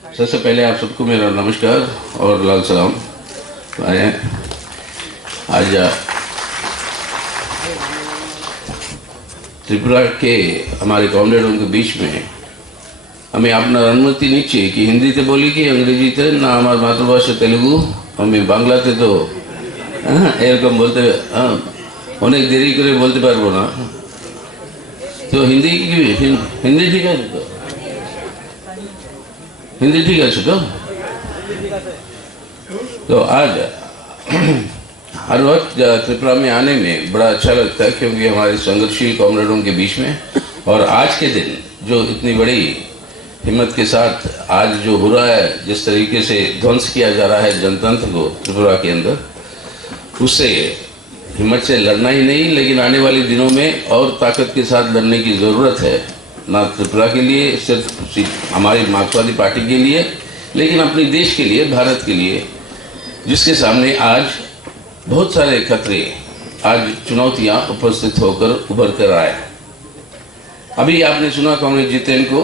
सबसे पहले आप सबको मेरा नमस्कार और लाल सलाम। आज त्रिपुरा के हमारे कॉमरेडों के बीच में हमें अपना अनुमति नहीं चाहिए कि हिंदी ते बोली कि अंग्रेजी थे ना, हमारी मातृभाषा तेलुगु, हमें बांग्ला थे तो एरकम बोलते अनेक देरी करे बोलते पारबो ना, तो हिंदी ठीक है, तो हिंदी ठीक है। तो आज हर वक्त त्रिपुरा में आने में बड़ा अच्छा लगता है, क्योंकि हमारे संघर्षशील कॉमरेडों के बीच में और आज के दिन जो इतनी बड़ी हिम्मत के साथ आज जो हो रहा है, जिस तरीके से ध्वंस किया जा रहा है जनतंत्र को त्रिपुरा के अंदर, उससे हिम्मत से लड़ना ही नहीं, लेकिन आने वाले दिनों में और ताकत के साथ लड़ने की ज़रूरत है, ना त्रिपुरा के लिए, सिर्फ हमारी मार्क्सवादी पार्टी के लिए, लेकिन अपने देश के लिए, भारत के लिए, जिसके सामने आज बहुत सारे खतरे, आज चुनौतियां उपस्थित होकर उभर कर आए। अभी आपने सुना कांग्रेस जितेन को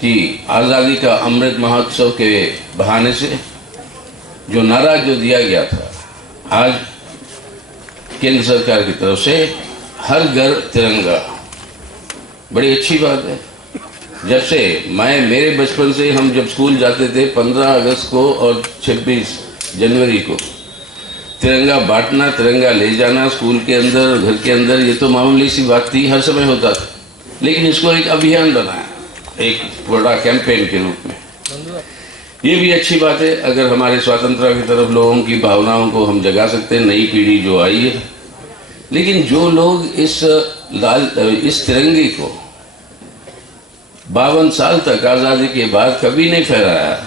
कि आज़ादी का अमृत महोत्सव के बहाने से जो नारा जो दिया गया था, आज केंद्र सरकार की तरफ से हर घर तिरंगा, बड़ी अच्छी बात है। जब से मेरे बचपन से हम जब स्कूल जाते थे 15 अगस्त को और 26 जनवरी को तिरंगा बांटना, तिरंगा ले जाना स्कूल के अंदर, घर के अंदर, ये तो मामूली सी बात थी, हर समय होता था। लेकिन इसको एक अभियान बनाया, एक बड़ा कैंपेन के रूप में, ये भी अच्छी बात है। अगर हमारे स्वतंत्रता की तरफ लोगों की भावनाओं को हम जगा सकते हैं, नई पीढ़ी जो आई है। लेकिन जो लोग इस तिरंगे को 52 साल तक आज़ादी के बाद कभी नहीं फहराया,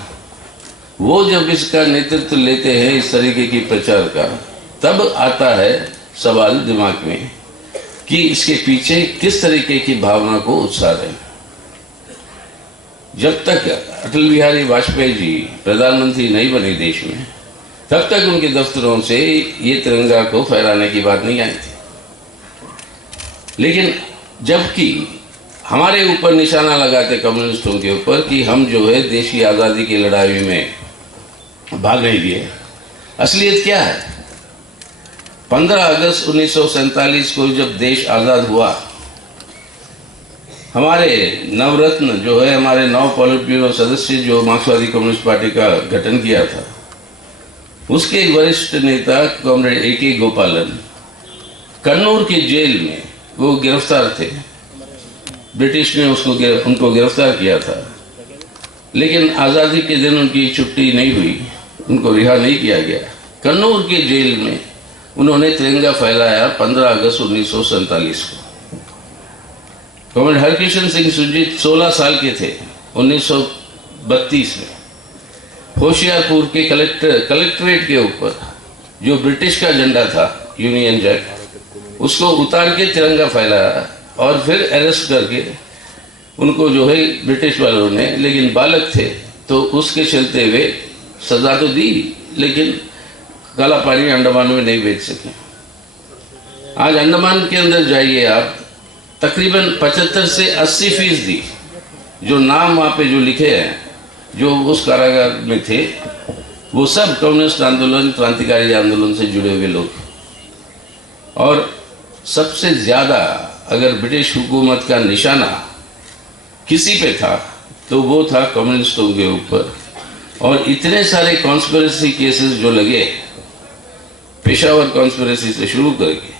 वो जब इसका नेतृत्व लेते हैं इस तरीके की प्रचार का, तब आता है सवाल दिमाग में कि इसके पीछे किस तरीके की भावना को उत्साह है। जब तक अटल बिहारी वाजपेयी जी प्रधानमंत्री नहीं बने देश में, तब तक उनके दफ्तरों से ये तिरंगा को फहराने की बात नहीं आई थी। लेकिन जबकि हमारे ऊपर निशाना लगाते कम्युनिस्टों के ऊपर कि हम जो है देश की आज़ादी की लड़ाई में भाग नहीं लिए, असलियत क्या है? 15 अगस्त 1947 को जब देश आज़ाद हुआ, हमारे नवरत्न जो है, हमारे 9 पॉलिट ब्यूरो सदस्य जो मार्क्सवादी कम्युनिस्ट पार्टी का गठन किया था, उसके वरिष्ठ नेता कॉमरेड A.K. गोपालन कन्नौर के जेल में वो गिरफ्तार थे। ब्रिटिश ने उनको गिरफ्तार किया था, लेकिन आज़ादी के दिन उनकी छुट्टी नहीं हुई, उनको रिहा नहीं किया गया। कन्नौर के जेल में उन्होंने तिरंगा फहराया 15 अगस्त 1947 को। कॉमरेड हरकिशन सिंह सुरजीत 16 साल के थे 1932 में। होशियारपुर के कलेक्ट्रेट के ऊपर जो ब्रिटिश का झंडा था, यूनियन जैक, उसको उतार के तिरंगा फैलाया और फिर अरेस्ट करके उनको जो है ब्रिटिश वालों ने, लेकिन बालक थे तो उसके चलते हुए सजा तो दी, लेकिन काला पानी अंडमान में नहीं बेच सके। आज अंडमान के अंदर जाइए आप, तकरीबन 75 से 80% जो नाम वहाँ पे जो लिखे हैं, जो उस कारागार में थे, वो सब कम्युनिस्ट आंदोलन, क्रांतिकारी आंदोलन से जुड़े हुए लोग। और सबसे ज़्यादा अगर ब्रिटिश हुकूमत का निशाना किसी पे था तो वो था कम्युनिस्टों के ऊपर। और इतने सारे कॉन्स्पिरेसी केसेस जो लगे, पेशावर कॉन्स्पिरेसी से शुरू करके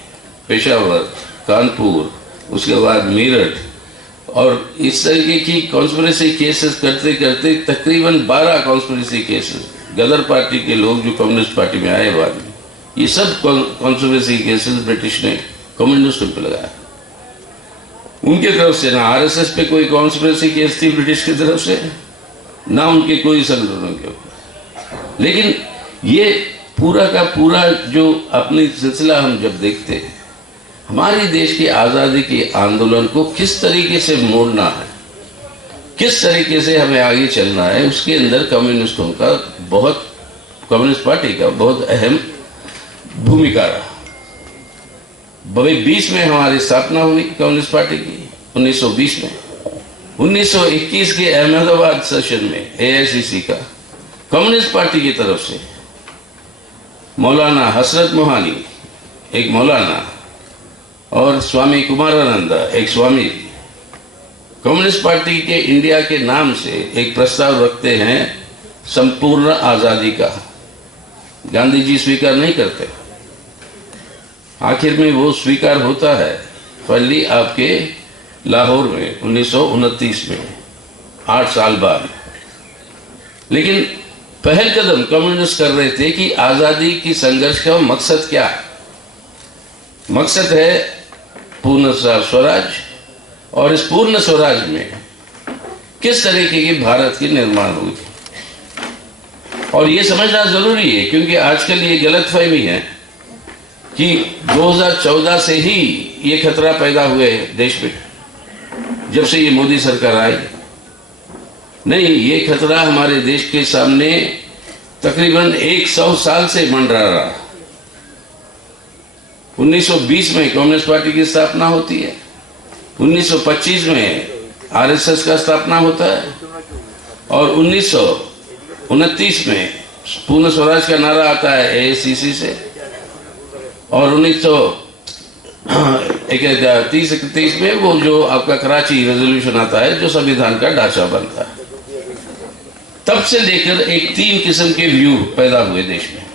पेशावर, कानपुर, उसके बाद मेरठ, और इस तरीके की कॉन्स्पिरेसी केसेस करते करते तकरीबन 12 कॉन्स्पिरेसी केसेस गदर पार्टी के लोग जो कम्युनिस्ट पार्टी में आए बाद में, ये सब कॉन्स्पिरेसी केसेस ब्रिटिश ने कम्युनिस्टों पे लगाया। उनके तरफ से ना आरएसएस पे कोई कॉन्स्पिरेसी केस थी ब्रिटिश की तरफ से, ना उनके कोई संगठनों के ऊपर। लेकिन ये पूरा का पूरा जो अपनी सिलसिला हम जब देखते हैं, हमारे देश की आज़ादी के आंदोलन को किस तरीके से मोड़ना है, किस तरीके से हमें आगे चलना है, उसके अंदर कम्युनिस्टों का बहुत, कम्युनिस्ट पार्टी का बहुत अहम भूमिका रहा। 20 में हमारी स्थापना हुई कम्युनिस्ट पार्टी की, 1920 में। 1921 के अहमदाबाद सेशन में एआईसीसी का कम्युनिस्ट पार्टी की तरफ से मौलाना हसरत मोहानी एक मौलाना और स्वामी कुमारानंद एक स्वामी कम्युनिस्ट पार्टी के इंडिया के नाम से एक प्रस्ताव रखते हैं संपूर्ण आजादी का। गांधी जी स्वीकार नहीं करते, आखिर में वो स्वीकार होता है पहली आपके लाहौर में 1929 में 8 साल बाद। लेकिन पहल कदम कम्युनिस्ट कर रहे थे कि आजादी की संघर्ष का मकसद क्या है। मकसद है पूर्ण स्वराज, और इस पूर्ण स्वराज में किस तरीके की भारत की निर्माण हुई, और ये समझना जरूरी है क्योंकि आजकल ये गलतफहमी है कि 2014 से ही ये खतरा पैदा हुए देश में, जब से ये मोदी सरकार आई। नहीं, ये खतरा हमारे देश के सामने तकरीबन 100 साल से मंडरा रहा। 1920 में कम्युनिस्ट पार्टी की स्थापना होती है, 1925 में आरएसएस का स्थापना होता है, और 1929 में पूर्ण स्वराज का नारा आता है एआईसीसी से, और 1930-31 में वो जो आपका कराची रेजोल्यूशन आता है जो संविधान का ढांचा बनता है। तब से लेकर एक 3 किस्म के व्यू पैदा हुए देश में।